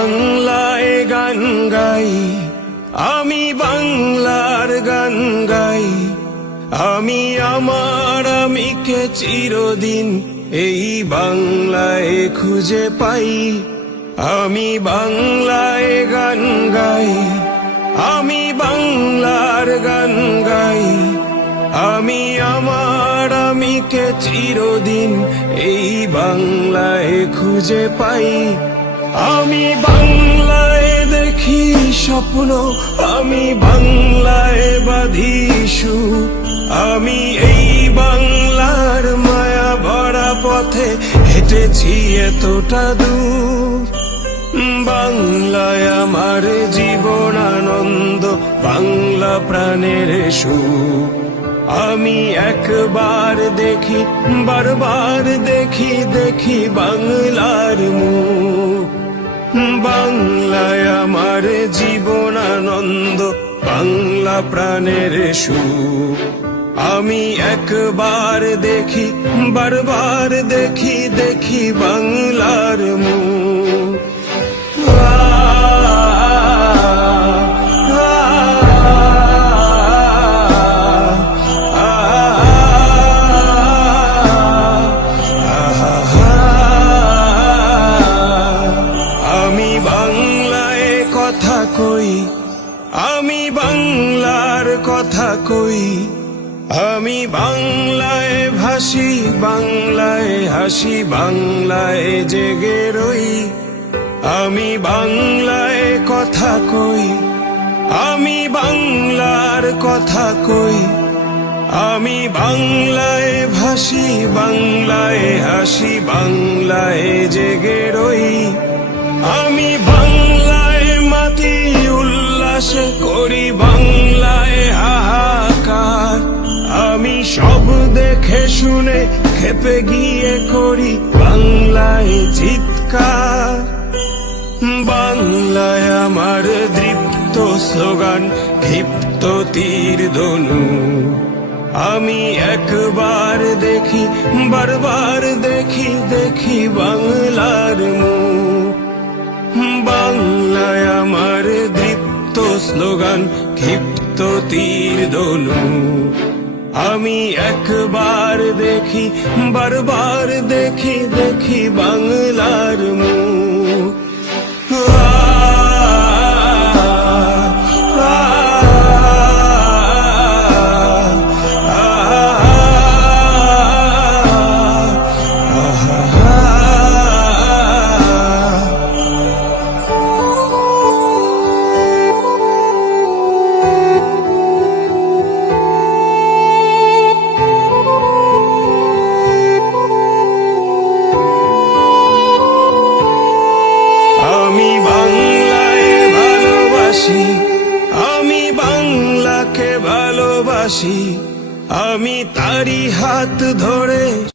বাংলায় গান গাই, আমি বাংলার গান গাই। আমি আমার আমিকে চিরদিন এই বাংলায় খুঁজে পাই। আমি বাংলায় গান গাই, আমি বাংলার গান গাই। আমি আমার আমিকে চিরদিন এই বাংলায় খুঁজে পাই। আমি বাংলায় দেখি স্বপ্ন, আমি বাংলায় বাঁধি সুর। আমি এই বাংলার মায়া ভরা পথে হেঁটেছি এতটা দূর। বাংলায় আমার জীবন আনন্দ, বাংলা প্রাণের সুর। আমি একবার দেখি, বারবার দেখি, দেখি বাংলার মুখ। বাংলায় আমার জীবন আনন্দ, বাংলা প্রাণের সুখ। আমি একবার দেখি, বারবার দেখি, দেখি বাংলার মুখ। আমি বাংলায় কথা কই, আমি বাংলার কথা কই। আমি বাংলায় ভাসি, বাংলায় হাসি, বাংলায় জেগে রই। আমি বাংলায় কথা কই, আমি বাংলার কথা কই। আমি বাংলায় ভাসি, বাংলায় হাসি, বাংলায় জেগে রই। আমি বাংলায় মাতি উল্লাসে করি, বাংলায় হাহাকার। আমি সব দেখে শুনে খেপে গিয়ে করি বাংলায় চিৎকার। বাংলায় আমার দৃপ্ত স্লোগান, ক্ষিপ্ত তীর ধনু। আমি একবার দেখি, বারবার দেখি, দেখি বাংলার মুখ। বাংলায় আমার দৃপ্ত স্লোগান, ক্ষিপ্ত তীর ধনু। আমি একবার দেখি, বারবার দেখি, দেখি বাংলার মুখ। আমি বাংলায় ভালোবাসি, আমি বাংলাকে ভালোবাসি। আমি তারি হাত ধরে